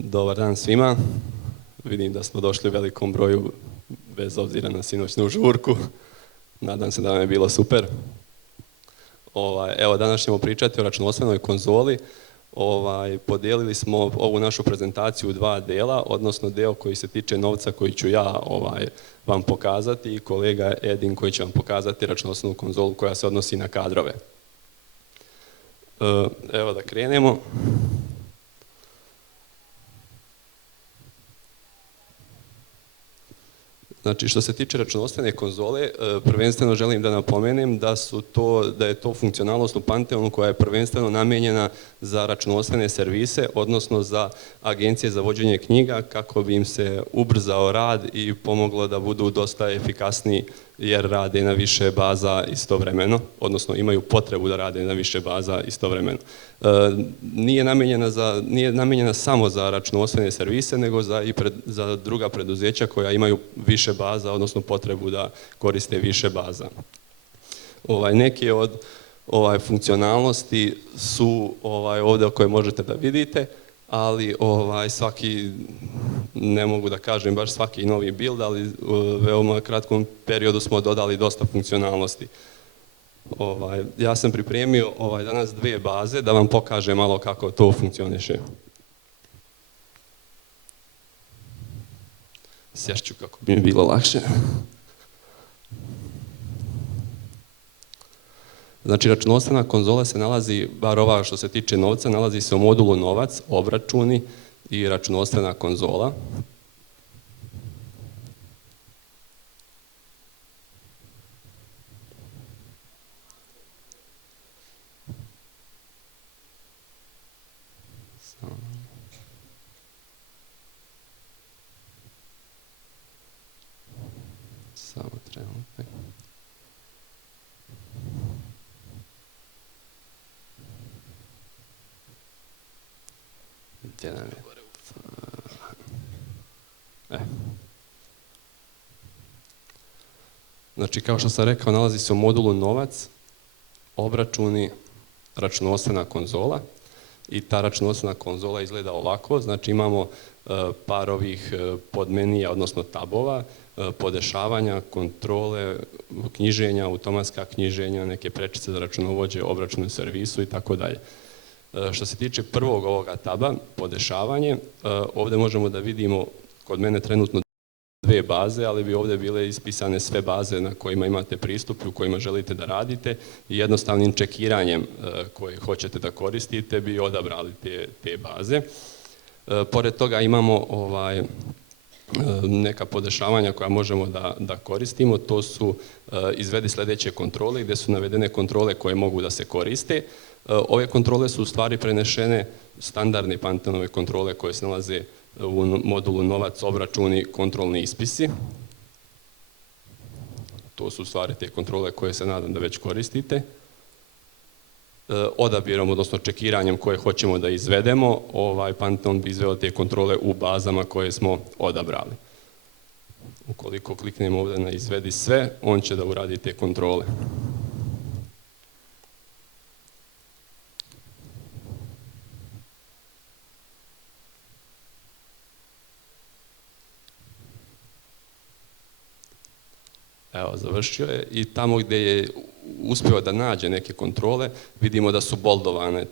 Dobar dan svima. Vidim da smo došli u velikom broju, bez obzira na sinoćnu žurku. Nadam se da vam je bilo super. Evo, danas ćemo pričati o računovodstvenoj konzoli. Podijelili smo ovu našu prezentaciju u dva dela, odnosno deo koji se tiče novca koji ću ja vam pokazati i kolega Edin koji će vam pokazati računovodstvenu konzolu koja se odnosi na kadrove. Evo da krenemo. Znači, što se tiče računovodstvene konzole, prvenstveno želim da napomenem da je to funkcionalnost u Pantheonu koja je prvenstveno namijenjena za računovodstvene servise, odnosno za agencije za vođenje knjiga, kako bi im se ubrzao rad i pomoglo da budu dosta efikasniji jer rade na više baza istovremeno, odnosno imaju potrebu da rade na više baza istovremeno. Nije namijenjena samo za računovodstvene servise, nego za druga preduzeća koja imaju više baza, odnosno potrebu da koriste više baza. Neke od funkcionalnosti su ovdje koje možete da vidite, ali svaki, ne mogu da kažem baš svaki novi build, ali u veoma kratkom periodu smo dodali dosta funkcionalnosti. Ja sam pripremio danas dve baze da vam pokažem malo kako to funkcioniše. Sješću kako bi mi bilo lakše. Znači, računovodstvena konzola se nalazi, bar ova što se tiče novca, nalazi se u modulu novac, obračuni i računovodstvena konzola. Samo trenutak. Gdje nam je? Znači, kao što sam rekao, nalazi se u modulu novac, obračuni, računovodstvena konzola i ta računovodstvena konzola izgleda ovako. Znači, imamo par ovih podmenija, odnosno tabova, podešavanja, kontrole, knjiženja, automatska knjiženja, neke prečice za računovođe, obračune servisu i tako dalje. Što se tiče prvog ovoga taba, podešavanje, ovdje možemo da vidimo kod mene trenutno dve baze, ali bi ovdje bile ispisane sve baze na kojima imate pristup i u kojima želite da radite i jednostavnim čekiranjem koje hoćete da koristite bi odabrali te baze. Pored toga imamo neka podešavanja koja možemo da koristimo, to su izvedi sljedeće kontrole gdje su navedene kontrole koje mogu da se koriste. Ove kontrole su u stvari prenešene standardne Pantheonove kontrole koje se nalaze u modulu novac, obračuni, kontrolni ispisi. To su u stvari te kontrole koje se nadam da već koristite. Odabirom, odnosno čekiranjem koje hoćemo da izvedemo, Pantheon bi izveo te kontrole u bazama koje smo odabrali. Ukoliko kliknemo ovdje na izvedi sve, on će da uradi te kontrole. Evo, završio je i tamo gdje je uspio da nađe neke kontrole, vidimo da su boldovane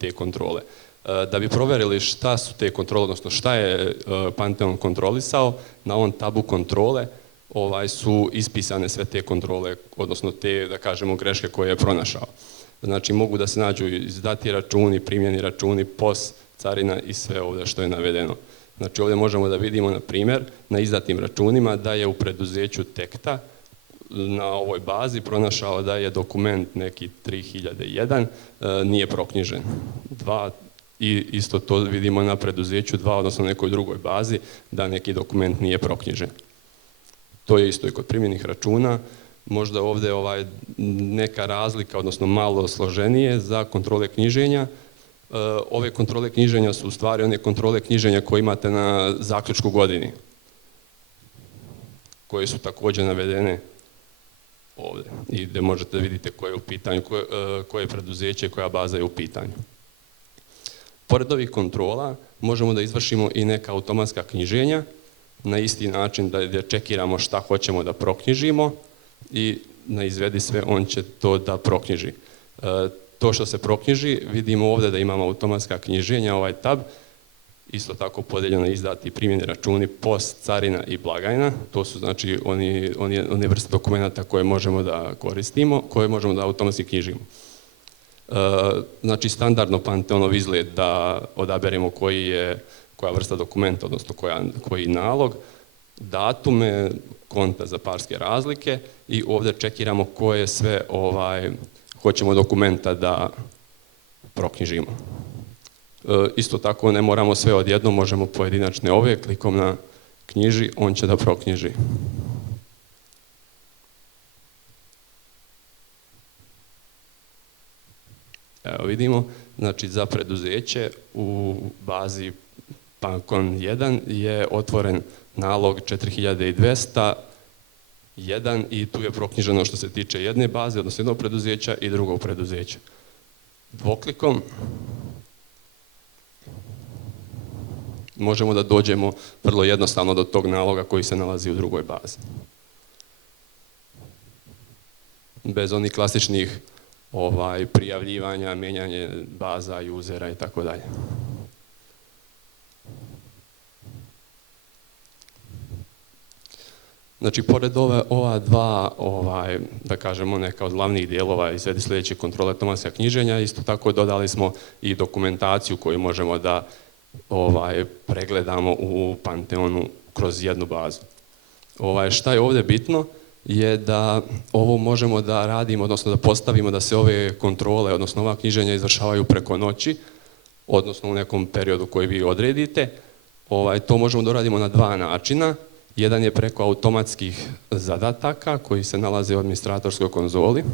te kontrole. Da bi provjerili šta su te kontrole, odnosno šta je Pantheon kontrolisao, na ovom tabu kontrole su ispisane sve te kontrole, odnosno te, da kažemo, greške koje je pronašao. Znači, mogu da se nađu izdati računi, primljeni računi, POS, carina i sve ovdje što je navedeno. Znači, ovdje možemo da vidimo, na primjer, na izdatim računima da je u preduzeću Tekta na ovoj bazi pronašao da je dokument neki 3001 nije proknjižen. I isto to vidimo na preduzeću 2, odnosno nekoj drugoj bazi, da neki dokument nije proknjižen. To je isto i kod primljenih računa. Možda ovdje neka razlika, odnosno malo složenije za kontrole knjiženja. Ove kontrole knjiženja su u stvari one kontrole knjiženja koje imate na zaključku godini, koje su također navedene ovdje i gdje možete vidjeti koje je u pitanju, koje preduzeće i koja baza je u pitanju. Pored ovih kontrola možemo da izvršimo i neka automatska knjiženja na isti način da čekiramo šta hoćemo da proknjižimo i na izvedi sve on će to da proknjiži. To što se proknjiži, vidimo ovdje da imamo automatska knjiženja, ovaj tab, isto tako podeljeno izdati primljeni računi, post, carina i blagajna. To su znači one vrste dokumenta koje možemo da koristimo, koje možemo da automatski knjižimo. Znači standardno Panteonov izgled da odaberemo koja vrsta dokumenta, odnosno koji nalog, datume, konta za parske razlike i ovdje čekiramo koje sve hoćemo dokumenta da proknjižimo. Isto tako ne moramo sve odjednom, možemo pojedinačne ove, klikom na knjiži, on će da proknjiži. Evo vidimo, znači za preduzeće u bazi Pankon 1 je otvoren nalog 4200 1 i tu je proknjiženo što se tiče jedne baze, odnosno jednog preduzeća i drugog preduzeća. Dvoklikom možemo da dođemo vrlo jednostavno do tog naloga koji se nalazi u drugoj bazi. Bez onih klasičnih prijavljivanja, mijenjanje baza, usera i tako dalje. Znači, pored ova dva, da kažemo, neka od glavnih dijelova izvedi sljedeće kontrole automatska knjiženja, isto tako dodali smo i dokumentaciju koju možemo da pregledamo u Panteonu kroz jednu bazu. Šta je ovdje bitno je da ovo možemo da radimo, odnosno da postavimo da se ove kontrole, odnosno ova knjiženja izvršavaju preko noći, odnosno u nekom periodu koji vi odredite. To možemo da radimo na dva načina. Jedan je preko automatskih zadataka koji se nalaze u administratorskoj konzoli,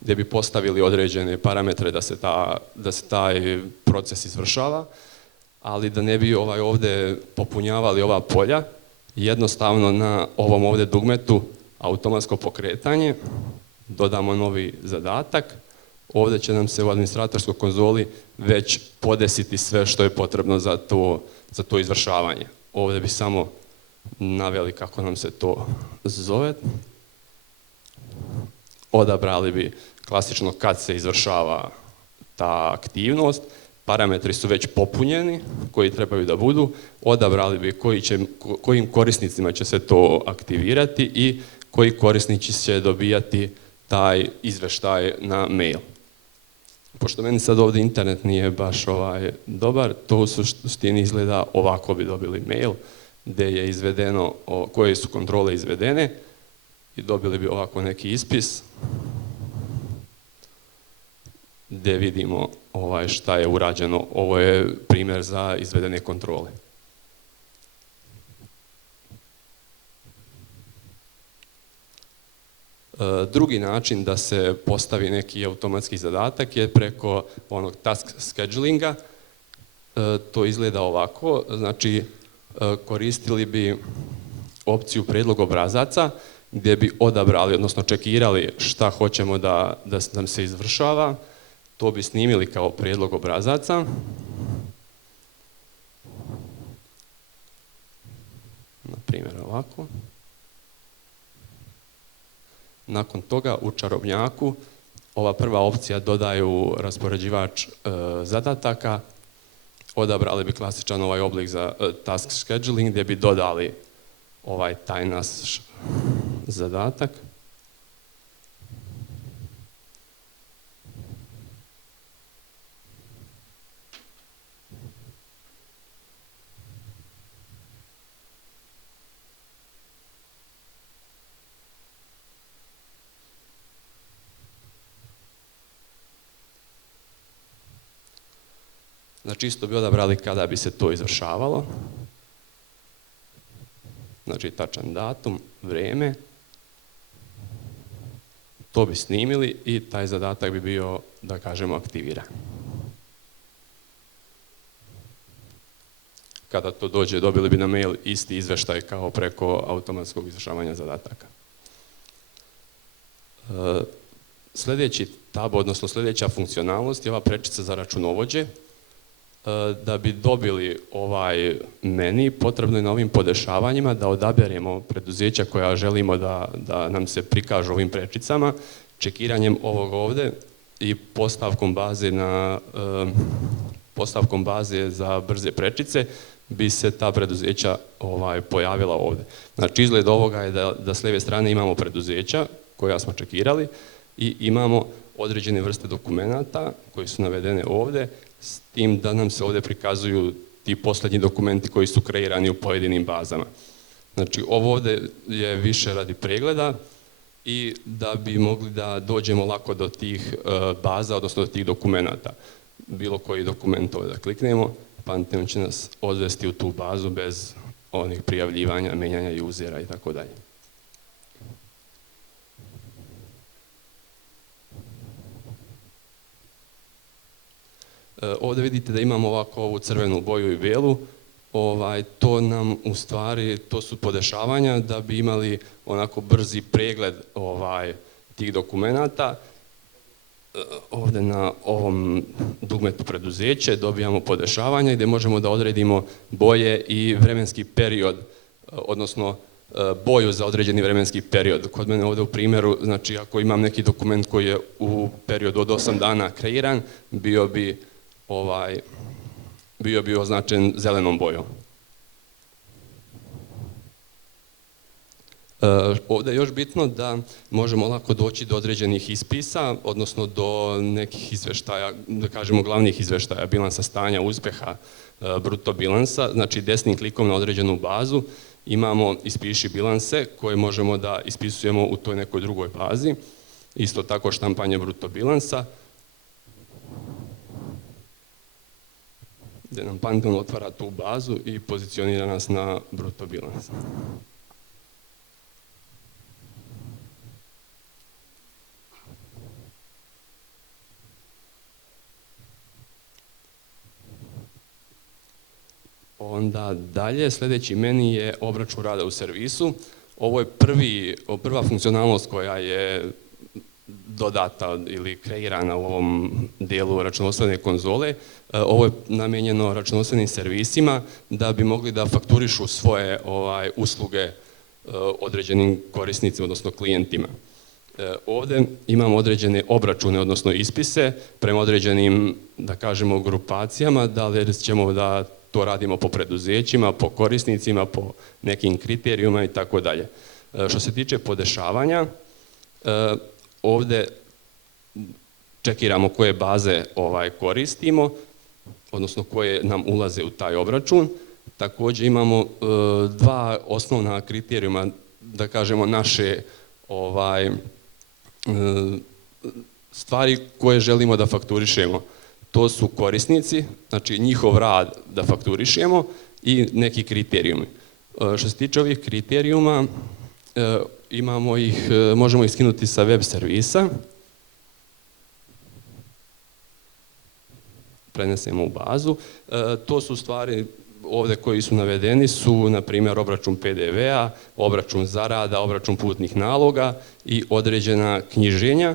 gdje bi postavili određene parametre da se taj proces izvršava, ali da ne bi ovdje popunjavali ova polja, jednostavno na ovom ovdje dugmetu automatsko pokretanje dodamo novi zadatak. Ovdje će nam se u administratorskoj konzoli već podesiti sve što je potrebno za to izvršavanje. Ovdje bi samo naveli kako nam se to zove. Odabrali bi klasično kad se izvršava ta aktivnost, parametri su već popunjeni koji trebaju da budu, odabrali bi kojim korisnicima će se to aktivirati i koji korisnici će dobijati taj izveštaj na mail. Pošto meni sad ovdje internet nije baš dobar, to u suštini izgleda ovako bi dobili mail gdje je izvedeno koje su kontrole izvedene i dobili bi ovako neki ispis gdje vidimo šta je urađeno. Ovo je primjer za izvedene kontrole. Drugi način da se postavi neki automatski zadatak je preko onog task schedulinga. To izgleda ovako, znači koristili bi opciju prijedlog obrazaca gdje bi odabrali, odnosno čekirali šta hoćemo da nam se izvršava. To bi snimili kao prijedlog obrazaca. Na primjer ovako. Nakon toga u čarobnjaku ova prva opcija dodaju raspoređivač zadataka. Odabrali bi klasičan oblik za task scheduling gdje bi dodali taj naš zadatak. Znači isto bi odabrali kada bi se to izvršavalo. Znači tačan datum, vrijeme. To bi snimili i taj zadatak bi bio, da kažemo, aktiviran. Kada to dođe, dobili bi na mail isti izveštaj kao preko automatskog izvršavanja zadataka. Sljedeći tab, odnosno sljedeća funkcionalnost je ova prečica za računovođe. Da bi dobili ovaj meni, potrebno je na ovim podešavanjima da odaberemo preduzeća koja želimo da nam se prikažu ovim prečicama, čekiranjem ovog ovdje i postavkom baze za brze prečice bi se ta preduzeća pojavila ovdje. Znači, izgled ovoga je da s lijeve strane imamo preduzeća koja smo čekirali i imamo određene vrste dokumenata koji su navedene ovdje, s tim da nam se ovdje prikazuju ti posljednji dokumenti koji su kreirani u pojedinim bazama. Znači, ovo ovdje je više radi pregleda i da bi mogli da dođemo lako do tih baza, odnosno do tih dokumenata. Bilo koji dokument ovdje da kliknemo, Pantheon će nas odvesti u tu bazu bez onih prijavljivanja, menjanja usera i tako dalje. Ovdje vidite da imamo ovako ovu crvenu boju i bijelu. To nam u stvari, to su podešavanja da bi imali onako brzi pregled tih dokumenata. Ovdje na ovom dugmetu preduzeće dobijamo podešavanja gdje možemo da odredimo boje i vremenski period, odnosno boju za određeni vremenski period. Kod mene ovdje u primjeru, znači ako imam neki dokument koji je u periodu od 8 dana kreiran, bio bi označen zelenom bojom. Ovdje je još bitno da možemo lako doći do određenih ispisa, odnosno do nekih izveštaja, da kažemo glavnih izveštaja, bilansa stanja, uspjeha, bruto bilansa. Znači, desnim klikom na određenu bazu imamo ispiši bilanse koje možemo da ispisujemo u toj nekoj drugoj bazi. Isto tako štampanje bruto bilansa, gdje nam Pantheon otvara tu bazu i pozicionira nas na bruto bilans. Onda dalje, sljedeći meni je obračun rada u servisu. Ovo je prva funkcionalnost koja je dodata ili kreirana u ovom dijelu računovodstvene konzole. Ovo je namijenjeno računovodstvenim servisima da bi mogli da fakturišu svoje usluge određenim korisnicima, odnosno klijentima. Ovdje imamo određene obračune, odnosno ispise prema određenim, da kažemo, grupacijama, da li ćemo da to radimo po preduzećima, po korisnicima, po nekim kriterijuma i tako dalje. Što se tiče podešavanja, ovdje čekiramo koje baze koristimo, odnosno koje nam ulaze u taj obračun. Također imamo dva osnovna kriterijuma, da kažemo, naše stvari koje želimo da fakturišemo. To su korisnici, znači njihov rad da fakturišemo i neki kriterijumi. Što se tiče ovih kriterijuma, možemo ih skinuti sa web servisa. Prenesemo u bazu. To su stvari ovdje koji su navedeni su, na primjer, obračun PDV-a, obračun zarada, obračun putnih naloga i određena knjiženja.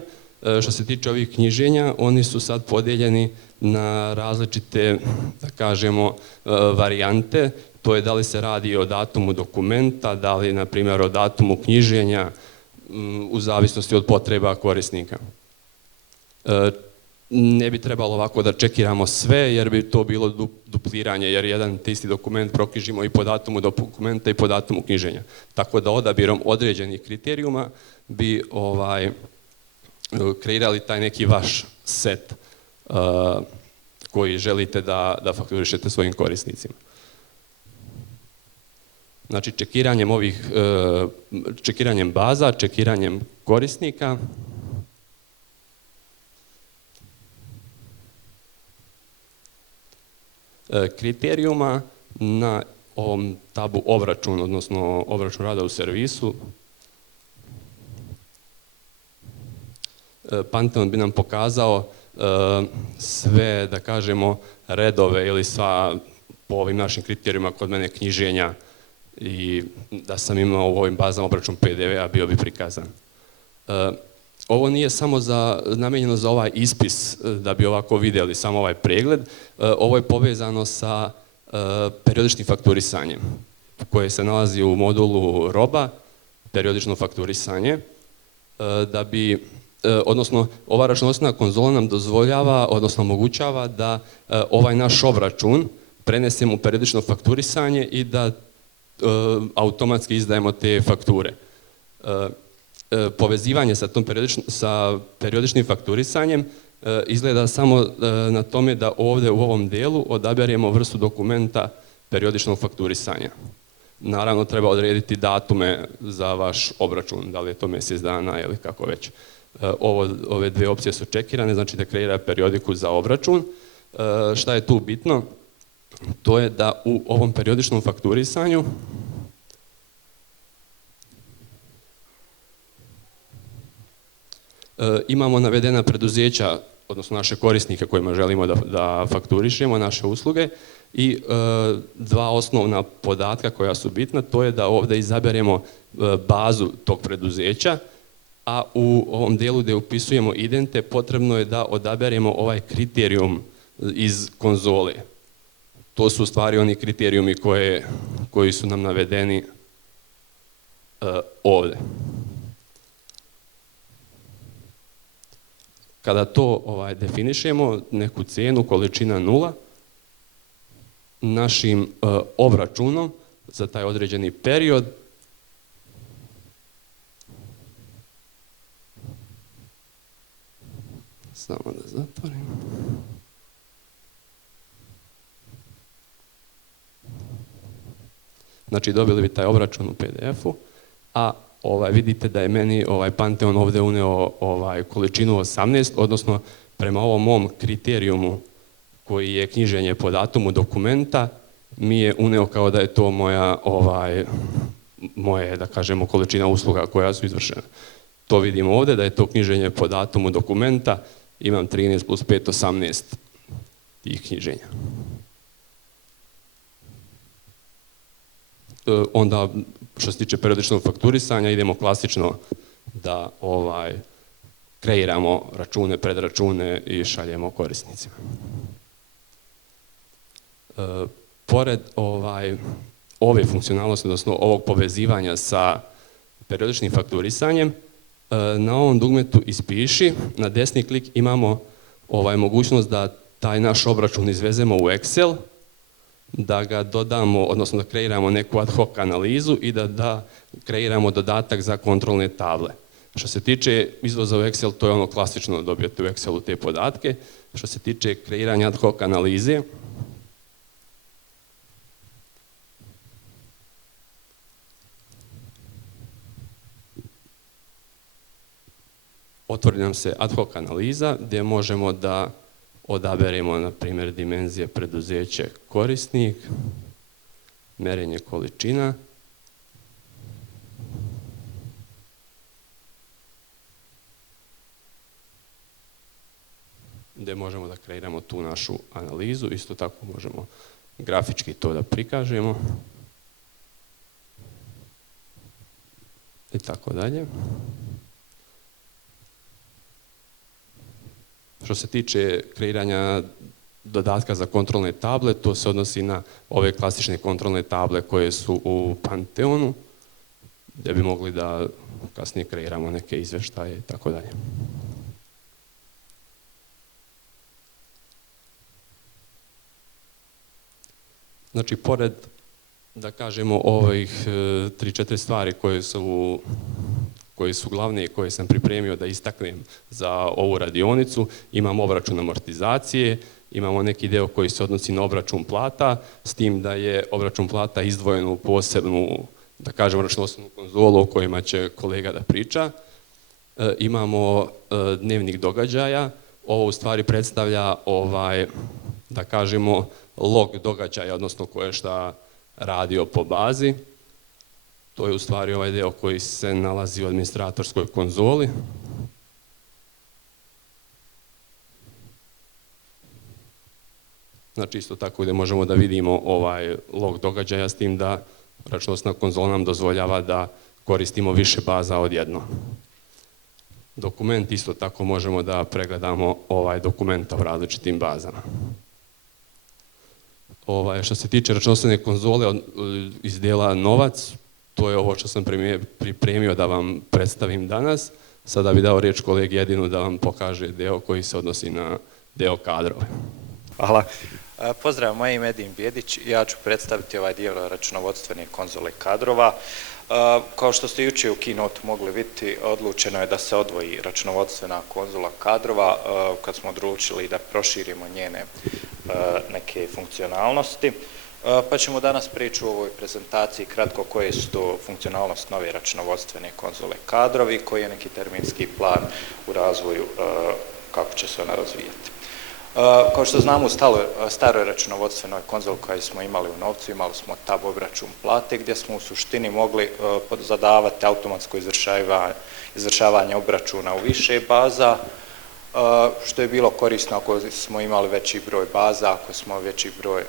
Što se tiče ovih knjiženja, oni su sad podijeljeni na različite, da kažemo, varijante. To je da li se radi o datumu dokumenta, da li, na primjer, o datumu knjiženja, u zavisnosti od potreba korisnika. Ne bi trebalo ovako da čekiramo sve, jer bi to bilo dupliranje, jer jedan te isti dokument proknjižimo i po datumu dokumenta i po datumu knjiženja. Tako da odabirom određenih kriterijuma bi kreirali taj neki vaš set koji želite da fakturišete svojim korisnicima. Znači, čekiranjem baza, čekiranjem korisnika, kriterijuma na ovom tabu obračun, odnosno obračun rada u servisu. Pantheon bi nam pokazao sve, da kažemo, redove ili sva po ovim našim kriterijima kod mene knjiženja i da sam imao u ovim bazama obračun PDV-a bio bi prikazan. ovo nije samo namijenjeno za ovaj ispis da bi ovako vidjeli samo ovaj pregled, ovo je povezano sa periodičnim fakturisanjem koje se nalazi u modulu roba, periodično fakturisanje, da bi, odnosno ova računovodstvena konzola nam dozvoljava, odnosno omogućava da ovaj naš obračun prenesemo u periodično fakturisanje i da automatski izdajemo te fakture. Povezivanje sa periodičnim fakturisanjem izgleda samo na tome da ovdje u ovom dijelu odaberemo vrstu dokumenta periodičnog fakturisanja. Naravno treba odrediti datume za vaš obračun, da li je to mjesec dana ili kako već. Ove dvije opcije su čekirane, znači da kreira periodiku za obračun. Šta je tu bitno? To je da u ovom periodičnom fakturisanju imamo navedena preduzeća, odnosno naše korisnike kojima želimo da fakturišemo naše usluge i dva osnovna podatka koja su bitna, to je da ovdje izaberemo bazu tog preduzeća, a u ovom dijelu gdje upisujemo idente potrebno je da odaberemo ovaj kriterijum iz konzole. To su u stvari oni kriterijumi koji su nam navedeni ovdje. Kada to definišemo, neku cijenu, količina 0, našim obračunom za taj određeni period samo da zatvorim. Znači dobili bi taj obračun u PDF-u, a vidite da je meni Pantheon ovdje uneo količinu 18, odnosno prema ovom mom kriterijumu koji je knjiženje po datumu dokumenta, mi je uneo kao da je to moje, da kažemo, količina usluga koja su izvršena. To vidimo ovdje, da je to knjiženje po datumu dokumenta, imam 13 plus 5, 18 tih knjiženja. Onda, što se tiče periodičnog fakturisanja, idemo klasično da kreiramo račune, predračune i šaljemo korisnicima. Pored ove funkcionalnosti, odnosno ovog povezivanja sa periodičnim fakturisanjem, na ovom dugmetu ispiši, na desni klik imamo mogućnost da taj naš obračun izvezemo u Excel, da ga dodamo, odnosno da kreiramo neku ad hoc analizu i da kreiramo dodatak za kontrolne table. Što se tiče izvoza u Excel, to je ono klasično, dobijete u Excelu te podatke. Što se tiče kreiranja ad hoc analize, otvori nam se ad hoc analiza gdje možemo da odaberemo, na primjer, dimenzije preduzeće korisnik, mjerenje količina, gdje možemo da kreiramo tu našu analizu, isto tako možemo grafički to da prikažemo i tako dalje. Što se tiče kreiranja dodatka za kontrolne table, to se odnosi na ove klasične kontrolne table koje su u Pantheonu, gdje bi mogli da kasnije kreiramo neke izvještaje i tako dalje. Znači, pored, da kažemo, ovih 3-4 stvari koje su glavne i koje sam pripremio da istaknem za ovu radionicu, imamo obračun amortizacije, imamo neki deo koji se odnosi na obračun plata, s tim da je obračun plata izdvojen u posebnu, da kažem, računovodstvenu konzolu o kojima će kolega da priča. Imamo dnevnik događaja, ovo u stvari predstavlja, da kažemo, log događaja, odnosno ko je šta radio po bazi. To je u stvari ovaj deo koji se nalazi u administratorskoj konzoli. Znači isto tako gdje možemo da vidimo ovaj log događaja, s tim da računovodstvena konzola nam dozvoljava da koristimo više baza odjedno. dokument, isto tako možemo da pregledamo ovaj dokument u različitim bazama. Što se tiče računovodstvene konzole iz dijela novac, to je ovo što sam pripremio da vam predstavim danas. Sada bih dao riječ kolegi Edinu da vam pokaže deo koji se odnosi na deo kadrove. Hvala. Pozdrav, moje ime je Edin Bjedić i ja ću predstaviti ovaj dio računovodstvene konzole kadrova. Kao što ste jučer u keynote mogli vidjeti, odlučeno je da se odvoji računovodstvena konzola kadrova kad smo odlučili da proširimo njene neke funkcionalnosti. Pa ćemo danas prići u ovoj prezentaciji kratko koje su to funkcionalnosti nove računovodstvene konzole kadrovi, koji je neki terminski plan u razvoju kako će se ona razvijati. Kao što znamo u staroj računovodstvenoj konzoli koju smo imali u novcu, imali smo tab obračun plate gdje smo u suštini mogli zadavati automatsko izvršavanje obračuna u više baza, što je bilo korisno ako smo imali veći broj baza, ako smo veći broj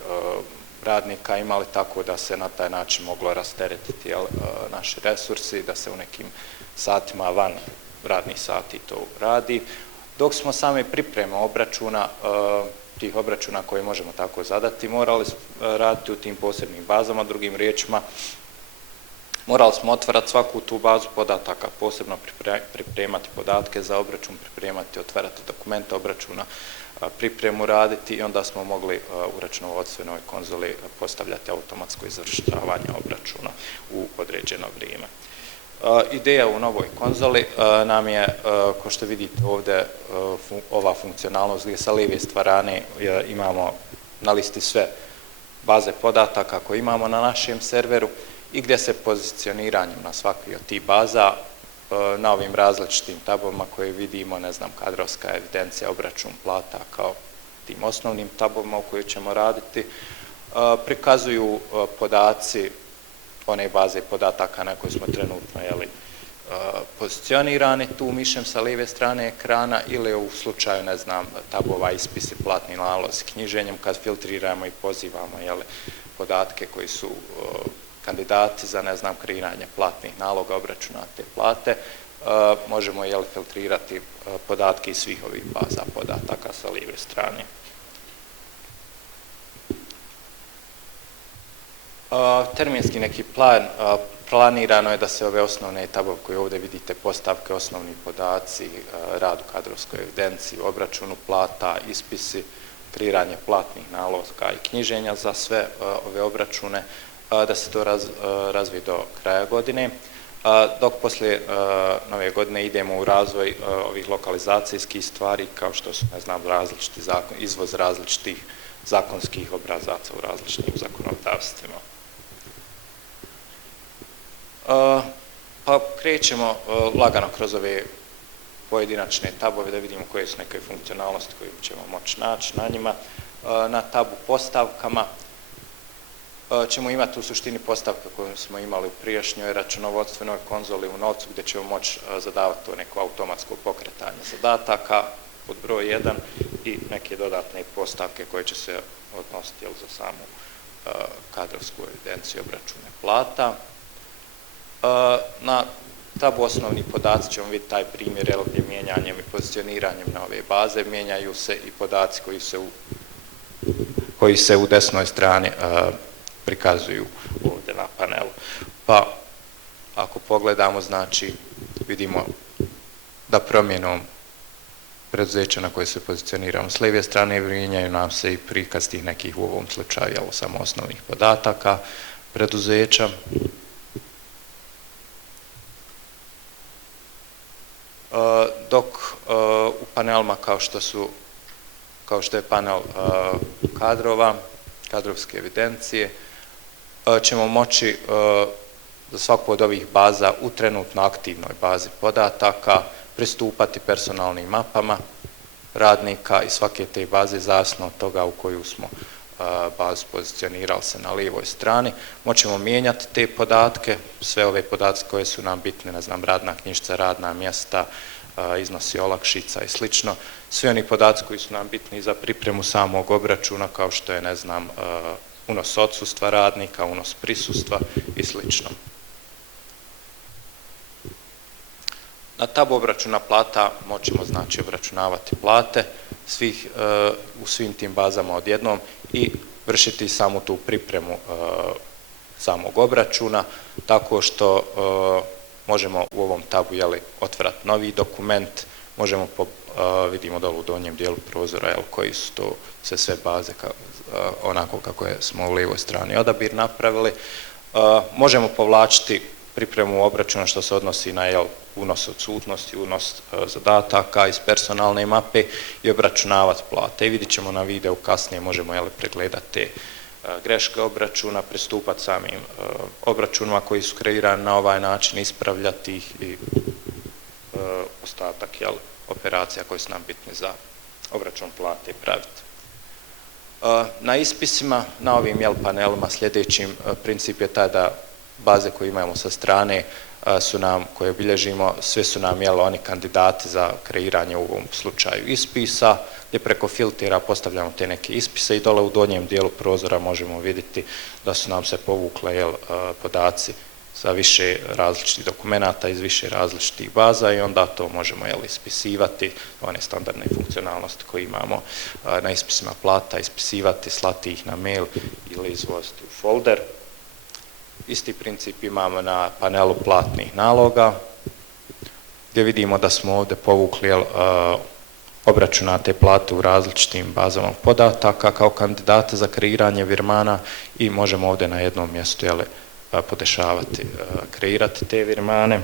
radnika imali, tako da se na taj način moglo rasteretiti naši resursi, da se u nekim satima van radnih sati to radi. Dok smo same pripreme obračuna, tih obračuna koje možemo tako zadati, morali raditi u tim posebnim bazama, drugim riječima, morali smo otvarati svaku tu bazu podataka, posebno pripremati podatke za obračun, otvarati dokumente obračuna, pripremu raditi i onda smo mogli u računovodstvenoj konzoli postavljati automatsko izvršavanje obračuna u određeno vrijeme. Ideja u novoj konzoli nam je, kao što vidite ovdje, ova funkcionalnost gdje sa lijeve strane imamo na listi sve baze podataka koje imamo na našem serveru i gdje se pozicioniranjem na svaki od tih baza na ovim različitim tabovima koje vidimo, ne znam, kadrovska evidencija, obračun plata kao tim osnovnim tabovima u kojoj ćemo raditi, prikazuju podaci one baze podataka na koje smo trenutno pozicionirani tu mišem sa lijeve strane ekrana ili u slučaju, ne znam, tabova ispisi, platni nalozi, knjiženjem kad filtriramo i pozivamo podatke koji su kandidati za, ne znam, kreiranje platnih naloga, obračunate plate, možemo filtrirati podatke iz svih ovih baza podataka sa lijeve strane. Terminski neki plan, planirano je da se ove osnovne tabove koje ovdje vidite, postavke, osnovni podaci, rad u kadrovskoj evidenciji, obračunu plata, ispisi, kreiranje platnih naloga i knjiženja za sve ove obračune, da se to razvije do kraja godine, dok poslije nove godine idemo u razvoj ovih lokalizacijskih stvari kao što su, ne znam, izvoz različitih zakonskih obrazaca u različitim zakonodavstvima. Pa krećemo lagano kroz ove pojedinačne tabove da vidimo koje su neke funkcionalnosti koje ćemo moći naći na njima. Na tabu postavkama ćemo imati u suštini postavke koje smo imali u prijašnjoj računovodstvenoj konzoli u novcu gdje ćemo moći zadavati to neko automatsko pokretanje zadataka pod broj 1 i neke dodatne postavke koje će se odnositi za samu kadrovsku evidenciju obračune plata. Na tabu osnovni podaci ćemo vidjeti taj primjer gdje mijenjanjem i pozicioniranjem na ove baze mijenjaju se i podaci koji se u desnoj strani prikazuju ovdje na panelu. Pa ako pogledamo, znači vidimo da promjenom preduzeća na koje se pozicioniramo s lijeve strane mijenjaju nam se i prikaz tih nekih u ovom slučaju samo osnovnih podataka preduzeća. Dok u panelima kao što je panel kadrova, kadrovske evidencije, ćemo moći za svaku od ovih baza u trenutno aktivnoj bazi podataka pristupati personalnim mapama radnika i svake te baze zavisno od toga u koju smo bazu pozicionirali se na lijevoj strani. Moćemo mijenjati te podatke, sve ove podatke koje su nam bitne, ne znam, radna knjižica, radna mjesta, iznosi olakšica i slično. Svi oni podaci koji su nam bitni za pripremu samog obračuna, kao što je, ne znam, unos odsustva radnika, unos prisustva i slično. Na tabu obračuna plata možemo znači obračunavati plate u svim tim bazama odjednom i vršiti samu tu pripremu samog obračuna, tako što možemo u ovom tabu otvarati novi dokument, možemo vidimo dole u donjem dijelu prozora koji su to sve baze onako kako smo u lijevoj strani odabir napravili. Možemo povlačiti pripremu obračuna što se odnosi na unos odsutnosti, unos zadataka iz personalne mape i obračunavati plate. I vidit ćemo na videu kasnije, možemo pregledati te greške obračuna, pristupati samim obračunima koji su kreirani na ovaj način, ispravljati ih i ostatak operacija koje su nam bitne za obračun plate praviti. Na ispisima, na ovim panelima sljedećim princip je taj da baze koje imamo sa strane su nam, koje obilježimo, sve su nam oni kandidati za kreiranje u ovom slučaju ispisa, gdje preko filtera postavljamo te neke ispise i dole u donjem dijelu prozora možemo vidjeti da su nam se povukle podaci za više različitih dokumenata iz više različitih baza i onda to možemo ispisivati, one standardne funkcionalnosti koje imamo na ispisima plata, ispisivati, slati ih na mail ili izvoziti u folder. Isti princip imamo na panelu platnih naloga, gdje vidimo da smo ovdje povukli obračunate plate u različitim bazama podataka kao kandidate za kreiranje virmana i možemo ovdje na jednom mjestu podešavati, kreirati te virmane.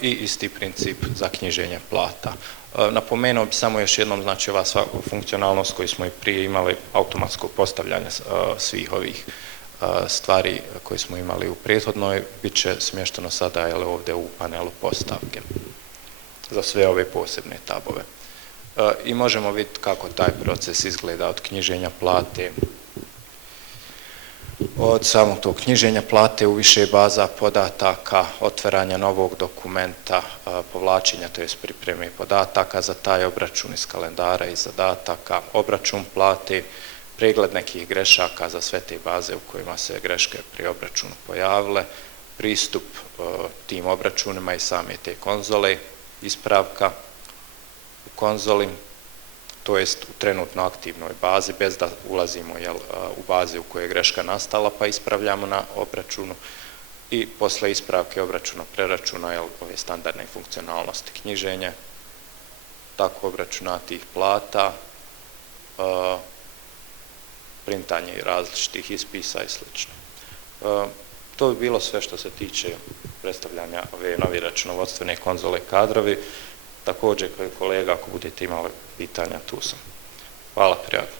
I isti princip za knjiženje plata. Napomenuo bi samo još jednom, znači ova sva funkcionalnost koju smo i prije imali, automatsko postavljanje svih ovih stvari koje smo imali u prethodnoj, bit će smješteno sada ovdje u panelu postavke za sve ove posebne tabove. I možemo vidjeti kako taj proces izgleda od knjiženja plate, od samog tog knjiženja plate u više baza podataka, otvaranja novog dokumenta, povlačenja, to je pripreme podataka za taj obračun iz kalendara i zadataka, obračun plate, pregled nekih grešaka za sve te baze u kojima se greške pri obračunu pojavile, pristup tim obračunima i same te konzole, ispravka u konzoli, to jest u trenutno aktivnoj bazi, bez da ulazimo u bazi u kojoj je greška nastala, pa ispravljamo na obračunu i posle ispravke obračuna preračuna ove standardne funkcionalnosti knjiženje, tako obračunatih plata, printanje različitih ispisa i sl. To bi bilo sve što se tiče predstavljanja ove nove računovodstvene konzole kadrovi. Također, kolega, ako budete imali pitanja, tu sam. Hvala, prijatno.